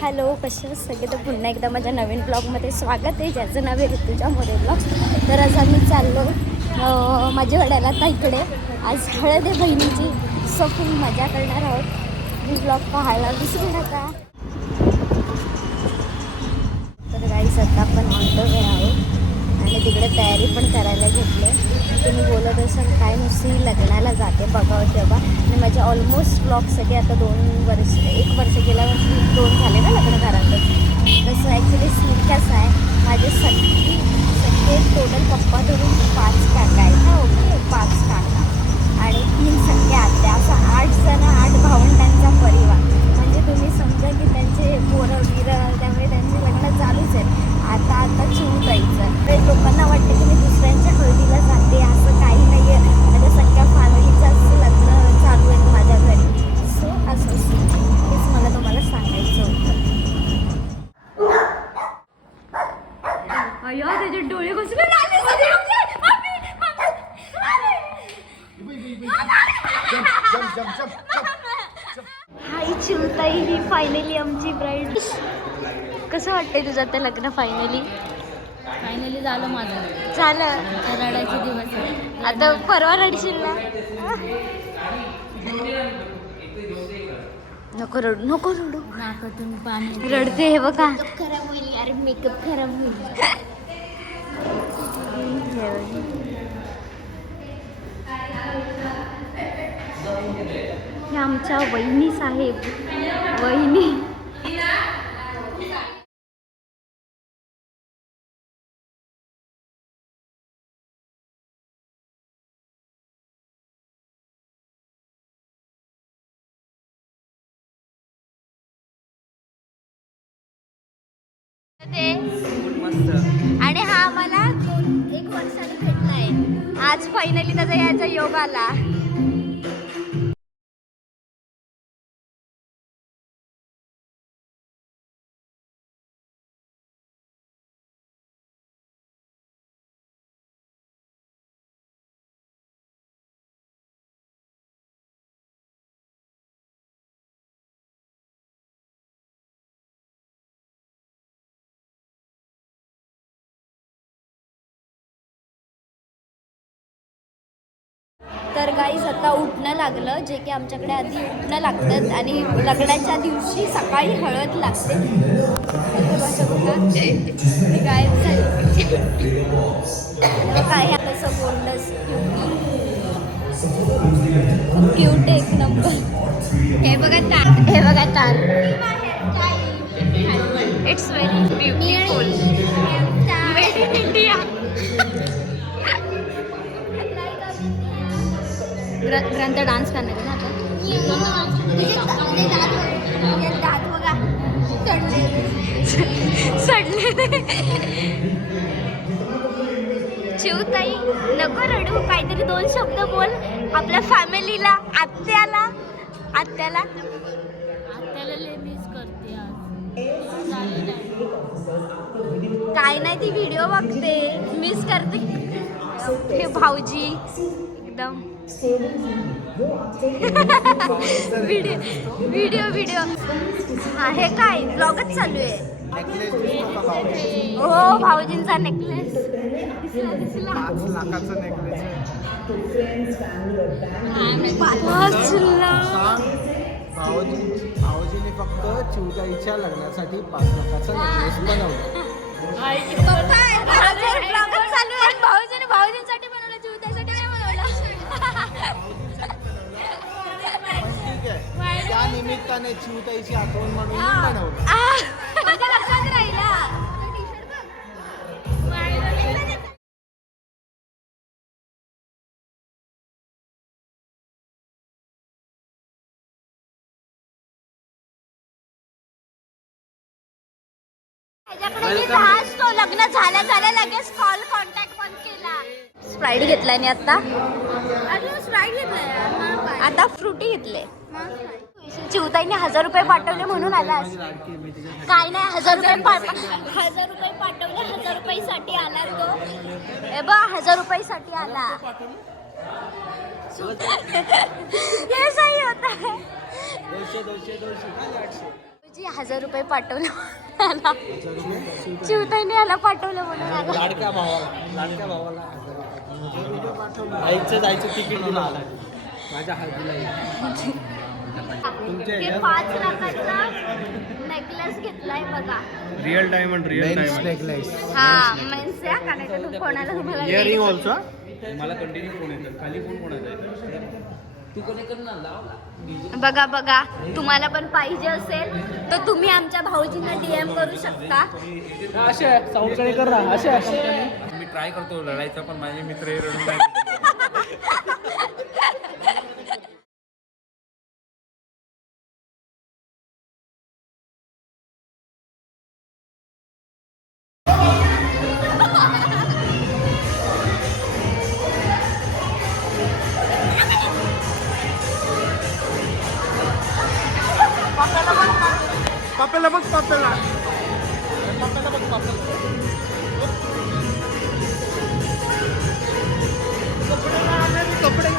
Hello, कसे सगळे? तर पुन्हा एकदा माझ्या नवीन ब्लॉगमध्ये स्वागत आहे, ज्याचं नाव आहे ऋतुजा मोरे ब्लॉग. तर आज आम्ही चाललो माझ्या वड्याला आता इकडे. आज हळद आहे बहिणीची, सो फुल मजा करणार आहोत. मी ब्लॉग पाहायला विसरू नका. तर गाईस आता आपण ऑन द वे आहोत आणि तिकडे तयारी पण करायला घेतली. तुम्ही बोलत असाल काय नुसती लग्नाला जाते बघावं तेव्हा. आणि माझ्या ऑलमोस्ट ब्लॉगसाठी आता 1 वर्ष गेल्या वर्षी 2 झाले ना लग्न घरातच. तसं ॲक्च्युली सीन कसं आहे, माझे सगळे टोटल पप्पा धरून 5 काका आहेत ना. ओके, 5 काका आणि 3 सख्खे आत्या, असं 8 जण, 8 भावंडांचा परिवार. म्हणजे तुम्ही समजा की त्यांचे पोरं बिरं, त्यामुळे त्यांचे लग्न चालूच आहेत. आता चिवून जायचं. तर लोकांना वाटतं की मी दुसऱ्यांच्या हळदीला जाते, असं काही नाही आहे. माझ्या सगळ्या फॅमिलीचाच लग्न चालू आहे माझ्या घरी. सो असं हेच मला तुम्हाला सांगायचं होतं. अय्या, त्याचे डोळे घुसले. हाय चिवताई, ही फायनली आमची ब्राईड. कसं वाटतंय तुझं आता लग्न फायनली झालं माझं. झालं. रडायचे दिवस आता परवा रडशील ना. नको रडू, नको रडू. नाकातून पाणी रडते हे बघा. खराब होईल यार, मेकअप खराब होईल. हे आमच्या वहिनी साहेब, वहिनी. आणि हा मला 1 वर्षाने भेटलाय. आज फायनली त्याचा यायचा योग आला. तर गाईज आता उठणं लागलं, जे की आमच्याकडे आधी उठणं लागतं आणि लग्नाच्या दिवशी सकाळी हळद लागते. गायब झाली काय तसं बोललंस. क्यूट एक नंबर. हे बघा तार, हे बघा तार. It's very beautiful. Made in India. ग्रंथ डान्स करणार आहे ना आता. सडले. चिवताई नको रडू, काहीतरी 2 शब्द बोल आपल्या फॅमिलीला. आत्याला लय मिस करते आज. काय नाही, ती व्हिडिओ बघते, मिस करते. हे भाऊजी एकदम व्हिडिओ. हा, हे काय ब्लॉगच चालू आहे. हो, भाऊजींचा नेकलेस. 5 लाखाचा नेकलेस आहे. भाऊजीने फक्त चिवताईच्या लग्नासाठी 5 लाखाचा नेकलेस बनवला. भाऊजींसाठी बनवलं, चिवताईसाठी नाही बनवलं. ठीक आहे, त्या निमित्ताने चिवताईची आठवण म्हणून बनवलं. लक्षात राहिला. तो लग्न झाल्या लगेच कॉल कॉन्टॅक्ट पण केला. स्प्राईट घेतला आणि आता स्प्राईट घेतलाय, आता फ्रुटी घेतले. चिवताईने 1000 रुपये पाठवले म्हणून आलास. काय नाही, 1000 रुपये पाठवले. 1000 रुपयासाठी आला तो. ए बा, 1000 रुपयासाठी आला. हे सही होता है. 200 200 200 800. 1000 रुपये पाठवलं मला. चिवताईने याला पाठवलं म्हणून मला. लाडक्या भावाला जायचं तिकीट दिलं आला माझ्या हळदीला. हे 5 लाखाचा नेकलेस घेतलाय बघा. Real diamond necklace. हा मेन्स या कारण का तू कोणाला तुम्हाला इयरिंग ऑल्सो. मला कंटिन्यू फोन येतात. खाली फोन कोणाचा आहे? तू कोणी करणार लाव. बघा बघा तुम्हाला पण पाहिजे असेल तर तुम्ही आमच्या भाऊजींना DM करू शकता. अशा साऊंडकडे कर ना अशा. मी ट्राय करतो लढायचा पण माझे मित्र हे रडून नाही. पापेला बघ पापेला. कपडे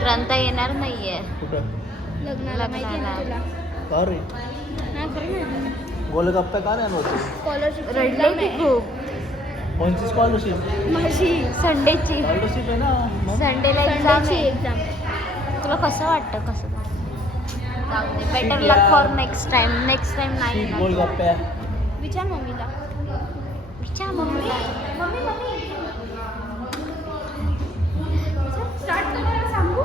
ग्रंथ येणार नाहीये लग्नाला माहिती ना तुला. का रे हा खरं ना. गोलगप्पा का नाही होते? स्कॉलरशिप रडले की खूप. कोणची स्कॉलरशिप? माझी संडेची स्कॉलरशिप आहे ना मग. संडेला एक्झाम आहे. एक्झाम. तुला कसं वाटतं कसं जाऊ दे better luck for next time नाही येणार. गोलगप्पा विचार मम्मीला. विचार मम्मीला. स्टार्ट करायला सांगू.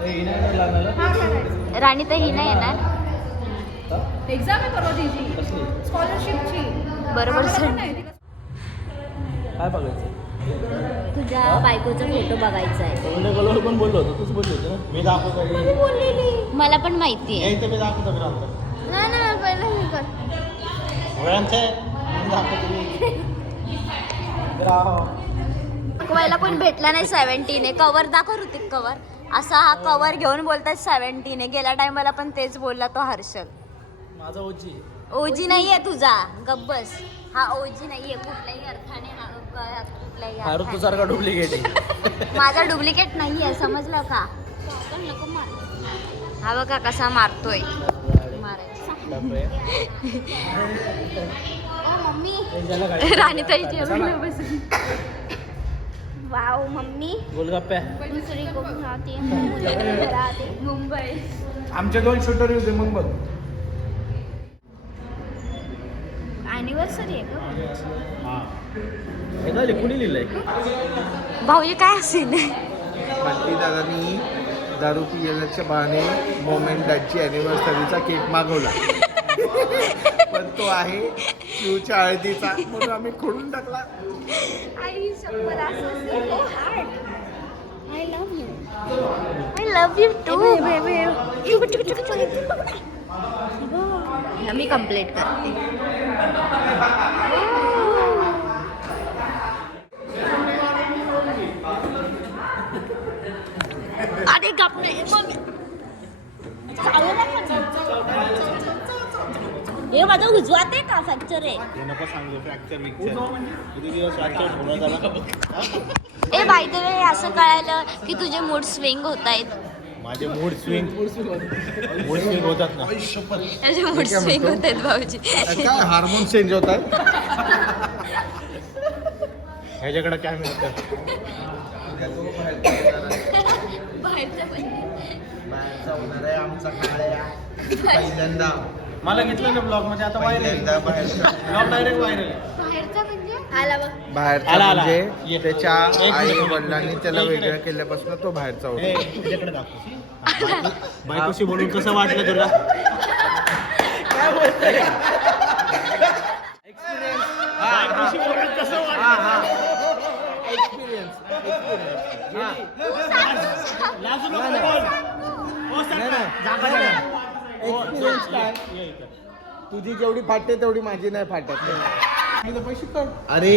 नाही लागणार. राणी तर ही नाही येणार. एक्झाम आहे परवा तिची कसली? स्कॉलरशिपची. बरोबर संडे. काय बघायचं? तुझ्या बायकोचा फोटो बघायचा आहे. कलर पण बोललो होतो तूच बोलली होती ना. मी दाखवतो. मला पण माहिती आहे. यायचं मी दाखवतो ग्राम. नाही ना पहिलं हे कर. दाखवायला कोण भेटला नाही 17 कवर दाखव ऋतिक कवर. असा हा कवर घेऊन बोलतात 17 गेल्या टायमाला पण तेच बोलला तो हर्षल. माझा ओजी ओजी नाहीये तुझा गब्बस. हा ओजी नाहीये कुठल्याही अर्थाने. कुठल्याही हा अर्थाने. ऋतूसारखा डुप्लिकेट आहे. माझा डुप्लिकेट नाहीये समजलं का. हा बघा कसा मारतोय. मम्मी राणी ताईची वाव मम्मी गोलगप्पा दुसरी कोण राहते मुंबई. आमचे 2 शूटर होते मग बघ. अॅनिव्हर्सरी आहे का. हे झाले कुणी लिहिलंय? भाऊजी काय असेल. बंटी दादांनी दारू पिण्याच्या बहाने मोमेंट डॅडची अॅनिव्हर्सरीचा केक मागवला. पण तो आहे शिवच्या हळदीचा म्हणून आम्ही खोडून टाकला. I love you too. मी कंप्लीट करते. माझा उजवात आहे का फ्रॅक्चर आहे? नको सांगू फ्रॅक्चर किती दिवस फ्रॅक्चर होणार ए बाय द वे असं कळालं की तुझे मूड स्विंग होत आहेत. माझे मूड स्विंग होतात ना. माझे मूड स्विंग होत आहेत भाऊजी. काय हार्मोन चेंज होतात ह्याच्याकडे काय मिळतं बाहेरचा होणार आहे आमचा काळ्या पहिल्यांदा मला घेतलं ना ब्लॉग मध्ये आता पहिल्यांदा बाहेरचा ब्लॉग डायरेक्ट व्हायरल बाहेरचा म्हणजे आला बघ. बाहेरचा आला. म्हणजे त्याच्या आई वडिलांनी त्याला वेगळं केल्यापासून तो बाहेरचा होता. बायकोशी बोलून कसं वाटलं तुला? Experience काय? तुझी जेवढी फाटते तेवढी माझी नाही फाटत. अरे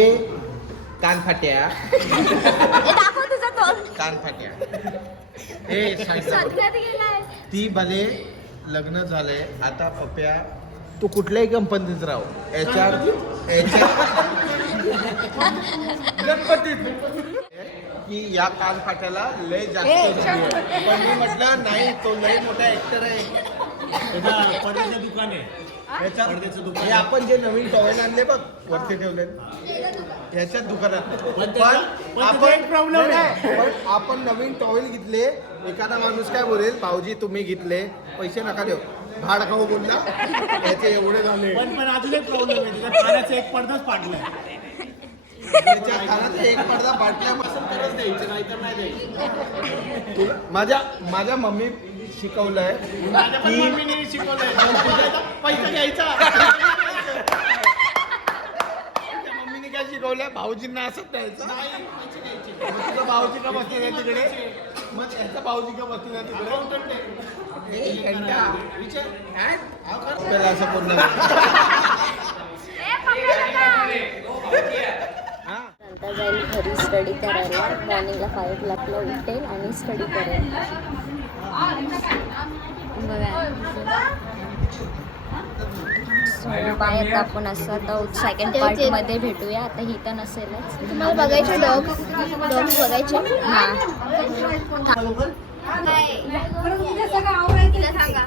कान फाट्या दाखव तुझा तोंड. कान फाट्या ती भले लग्न झालंय आता पप्प्या तू कुठल्याही कंपनीत राहू की या कान फाट्याला लय जास्त पण मी म्हटलं नाही तो लय मोठा ऍक्टर आहे. पडद्याचं दुकान आहे. हे आपण जे नवीन टॉवेल आणले बघ वरती ठेवले ह्याच्यात दुकानात पण आपण नवीन टॉवेल घेतले. एखादा माणूस काय बोलेल भाऊजी तुम्ही घेतले पैसे नका देऊ भाड खाऊ बोलला त्याचे एवढे झाले. पण अजून एक प्रॉब्लेम आहे त्याच्या कानाचा एक पडदाच पाडलाय. त्याच्या कानाचा एक पडदा पाडल्यापासून तरच द्यायचं नाही तर नाही द्यायचं. माझ्या मम्मी शिकवलंय की पैसा घ्यायचा. मम्मीने काय शिकवलंय भाऊजींना असंच द्यायचं तुझा भाऊजी का बसले तिकडे मग त्यांचा भाऊजी का बसले तिकडे त्याला असं पूर्ण नंतर जाईल घरी स्टडी करायला. मॉर्निंगला 5 o'clockला उठेल आणि स्टडी करेल. बघा बाहेर आपण असं आता सेकंड पार्टमध्ये भेटूया. आता ही तर नसेलच. तुम्हाला बघायचे डॉग्स बघायचे. हां तिला सांगा.